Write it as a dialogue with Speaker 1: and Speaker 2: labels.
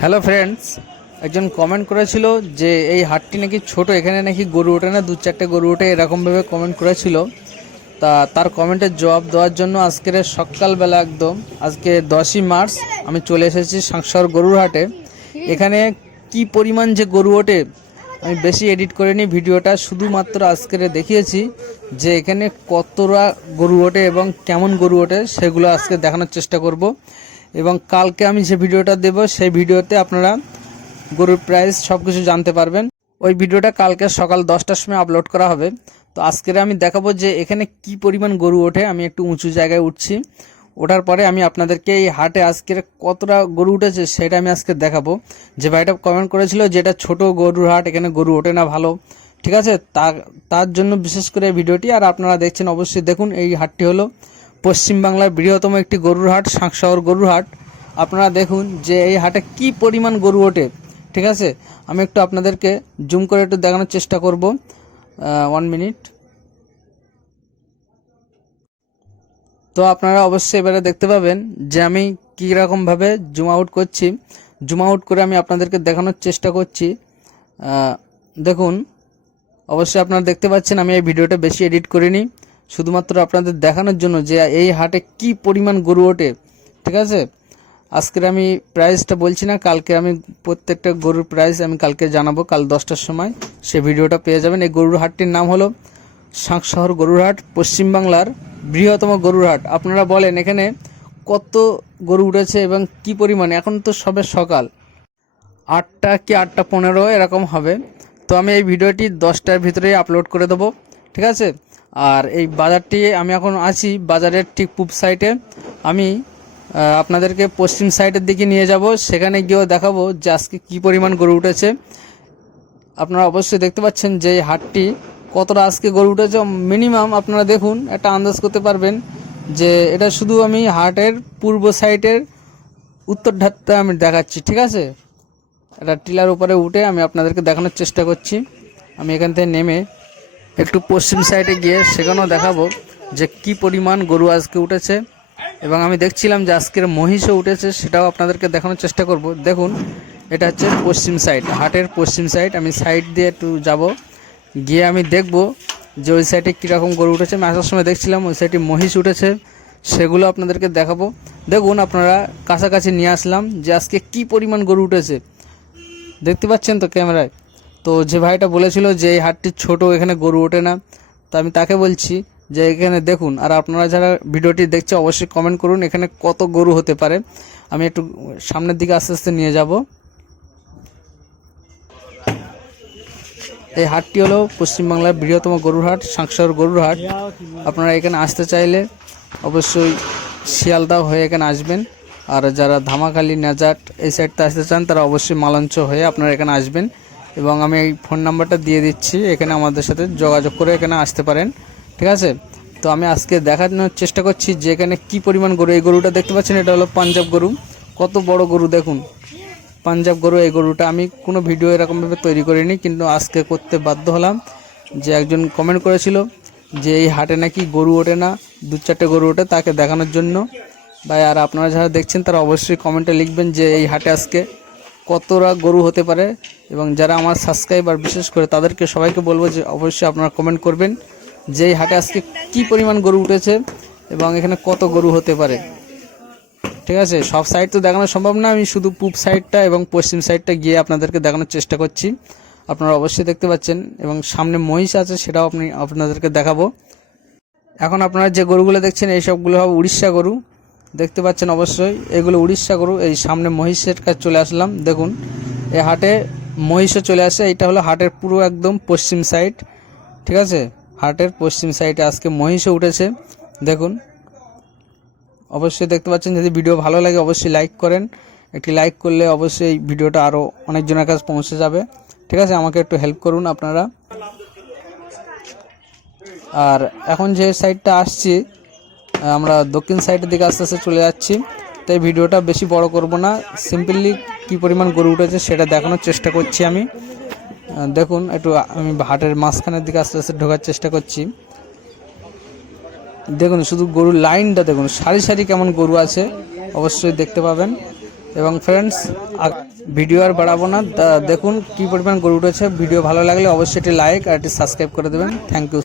Speaker 1: Hello friends একজন comment করেছিল যে এই হাটটি নাকি ছোট, এখানে নাকি গরু ওঠে না, দু চারটে গরু ওঠে, এরকমভাবে কমেন্ট করেছিল। তা তার কমেন্টের জবাব দেওয়ার জন্য আজকের সকালবেলা একদম, আজকে দশই মার্চ, আমি চলে এসেছি সাংসর গরুর হাটে। এখানে কি পরিমাণ যে গরু ওঠে, আমি বেশি এডিট করিনি, ভিডিওটা শুধুমাত্র আজকের দেখিয়েছি যে এখানে কতটা গরু ওঠে এবং কেমন গরু ওঠে, সেগুলো আজকে দেখানোর চেষ্টা করব। এবং কালকে আমি যে ভিডিওটা দেব, সেই ভিডিওতে আপনারা গরুর প্রাইস সব কিছু জানতে পারবেন। ওই ভিডিওটা কালকে সকাল দশটার সময় আপলোড করা হবে। তো আজকের আমি দেখাবো যে এখানে কি পরিমাণ গরু ওঠে। আমি একটু উঁচু জায়গায় উঠছি। ওঠার পরে আমি আপনাদেরকে এই হাটে আজকের কতটা গরু উঠেছে সেটা আমি আজকে দেখাবো। যে ভাইটা কমেন্ট করেছিল যেটা ছোট গরুর হাট, এখানে গরু ওঠে না ভালো। ঠিক আছে? তার তার জন্য বিশেষ করে ভিডিওটি। আর আপনারা দেখছেন, অবশ্যই দেখুন, এই হাটটি হলো পশ্চিমবাংলার বৃহত্তম একটি গরুর হাট, শাঁকশহর গরুর হাট। আপনারা দেখুন যে এই হাটে কি পরিমাণ গরু ওঠে, ঠিক আছে? আমি একটু আপনাদেরকে জুম করে একটু দেখানোর চেষ্টা করব। ওয়ান মিনিট তো আপনারা অবশ্যই এবারে দেখতে পাবেন যে আমি কী রকমভাবে জুম আউট করছি। জুম আউট করে আমি আপনাদেরকে দেখানোর চেষ্টা করছি। দেখুন, অবশ্যই আপনারা দেখতে পাচ্ছেন আমি এই ভিডিওটা বেশি এডিট করিনি। শুধুমাত্র আপনাদের দেখানোর জন্য যে এই হাটে কি পরিমাণ গরু ওঠে, ঠিক আছে? আজকের আমি প্রাইসটা বলছি না, কালকে আমি প্রত্যেকটা গরুর প্রাইস আমি কালকে জানাব, কাল দশটার সময়। সে ভিডিওটা পেয়ে যাবেন। এই গরুর হাটটির নাম হলো শাঁকশহর গরুর হাট পশ্চিমবাংলার বৃহত্তম গরুর হাট। আপনারা বলেন, এখানে কত গরু উঠেছে এবং কি পরিমাণে? এখন তো সবে সকাল। আটটা কি আটটা পনেরো, এরকম হবে। তো আমি এই ভিডিওটি দশটার ভিতরেই আপলোড করে দেবো, ঠিক আছে? আর এই বাজারটি আমি এখন আছি বাজারের ঠিক পূব সাইডে। আমি আপনাদেরকে পশ্চিম সাইডের দিকে নিয়ে যাব। সেখানে গিয়েও দেখাবো যে আজকে কী পরিমাণ গরু উঠেছে। আপনারা অবশ্যই দেখতে পাচ্ছেন যে এই হাটটি কতটা আজকে গরু উঠেছে। মিনিমাম আপনারা দেখুন, একটা আন্দাজ করতে পারবেন যে এটা শুধু আমি হাটের পূর্ব সাইডের উত্তর ধারটা আমি দেখাচ্ছি, ঠিক আছে? এটা টিলার উপরে উঠে আমি আপনাদেরকে দেখানোর চেষ্টা করছি। আমি এখান থেকে নেমে একটু পশ্চিম সাইডে গিয়ে সেখানেও দেখাবো যে কি পরিমাণ গরু আজকে উঠেছে। এবং আমি দেখছিলাম যে আজকের মহিষও উঠেছে, সেটাও আপনাদেরকে দেখানোর চেষ্টা করব। দেখুন, এটা হচ্ছে পশ্চিম সাইড হাটের পশ্চিম সাইড আমি সাইড দিয়ে একটু যাব। গিয়ে আমি দেখব যে ওই সাইডে কীরকম গরু উঠেছে। আমি আসার সময় দেখছিলাম ওই সাইডে মহিষ উঠেছে, সেগুলো আপনাদেরকে দেখাবো। দেখুন, আপনারা কাছাকাছি নিয়ে আসলাম যে আজকে কি পরিমাণ গরু উঠেছে। দেখতে পাচ্ছেন তো ক্যামেরায়? তো যে ভাইটা বলেছিল যে এই হাটটি ছোট, এখানে গরু ওঠে না, তো আমি তাকে বলছি যে এখানে দেখুন, আর আপনারা যারা ভিডিওটি দেখছে অবশ্যই কমেন্ট করুন, এখানে কত গরু হতে পারে। আমি একটু সামনের দিকে আস্তে আস্তে নিয়ে যাব। এই হাটটি হলো পশ্চিমবাংলার বৃহত্তম গরুর হাট, সাংসর গরুর হাট। আপনারা এখানে আসতে চাইলে অবশ্যই শিয়ালদা হয়ে এখানে আসবেন। আর যারা ধামাখালি, নাজাট এই সাইডটা আসতে চান, তারা অবশ্যই মালঞ্চ হয়ে আপনারা এখানে আসবেন। এবং আমি এই ফোন নাম্বারটা দিয়ে দিচ্ছি, এখানে আমাদের সাথে যোগাযোগ করে এখানে আসতে পারেন, ঠিক আছে? তো আমি আজকে দেখানোর চেষ্টা করছি যে এখানে কি পরিমাণ গরু, এই গরুটা দেখতে পাচ্ছেন, এটা হলো পাঞ্জাব গরু। কত বড় গরু দেখুন। পাঞ্জাব গরু, এই গরুটা আমি কোনো ভিডিও এরকমভাবে তৈরি করিনি, কিন্তু আজকে করতে বাধ্য হলাম যে একজন কমেন্ট করেছিল যে এই হাটে নাকি গরু ওঠে না, দু চারটে গরু ওঠে তাকে দেখানোর জন্য। ভাই, আর আপনারা যারা দেখছেন, তারা অবশ্যই কমেন্টে লিখবেন যে এই হাটে আজকে কতটা গরু হতে পারে এবং যারা আমার সাবস্ক্রাইবার বিশেষ করে তাদেরকে সবাইকে বলব যে অবশ্যই আপনারা কমেন্ট করবেন যে এই হাটে আজকে কি পরিমাণ গরু উঠেছে এবং এখানে কত গরু হতে পারে। ঠিক আছে? সব সাইড তো দেখানো সম্ভব না, আমি শুধু পূব সাইডটা এবং পশ্চিম সাইডটা গিয়ে আপনাদেরকে দেখানোর চেষ্টা করছি। আপনারা অবশ্যই দেখতে পাচ্ছেন এবং সামনে মহিষ আছে, সেটাও আপনি আপনাদেরকে দেখাবো। এখন আপনারা যে গরুগুলো দেখছেন, এই সবগুলো হবে উড়িষ্যা গরু। দেখতে পাচ্ছেন অবশ্যই, এগুলো উড়িষ্যা গরু, এই সামনে মহিষের কাছে চলে আসলাম, দেখুন এই হাটে মহিষও চলে আসে এটা হলো হাটের পুরো একদম পশ্চিম সাইড ঠিক আছে? হাটের পশ্চিম সাইডে আজকে মহিষও উঠেছে, দেখুন, অবশ্যই দেখতে পাচ্ছেন, যদি ভিডিও ভালো লাগে অবশ্যই লাইক করেন, একটি লাইক করলে অবশ্যই ভিডিওটা আরও অনেকজনের কাছে পৌঁছে যাবে, ঠিক আছে? আমাকে একটু হেল্প করুন আপনারা। আর এখন যে সাইডটা আসছি আমরা দক্ষিণ সাইডের দিকে আস্তে আস্তে চলে যাচ্ছি। তাই ভিডিওটা বেশি বড় করব না। সিম্পলি কি পরিমাণ গরু উঠেছে সেটা দেখানোর চেষ্টা করছি আমি। দেখুন, একটু আমি হাটের মাঝখানের দিকে আস্তে আস্তে ঢোকার চেষ্টা করছি। দেখুন, শুধু গরুর লাইনটা দেখুন, সারি সারি কেমন গরু আছে, অবশ্যই দেখতে পাবেন। এবং ফ্রেন্ডস ভিডিও আর বাড়াবো না। দেখুন কি পরিমাণ গরু উঠেছে। ভিডিও ভালো লাগলে অবশ্যই একটি লাইক আর একটি সাবস্ক্রাইব করে দেবেন। Thank you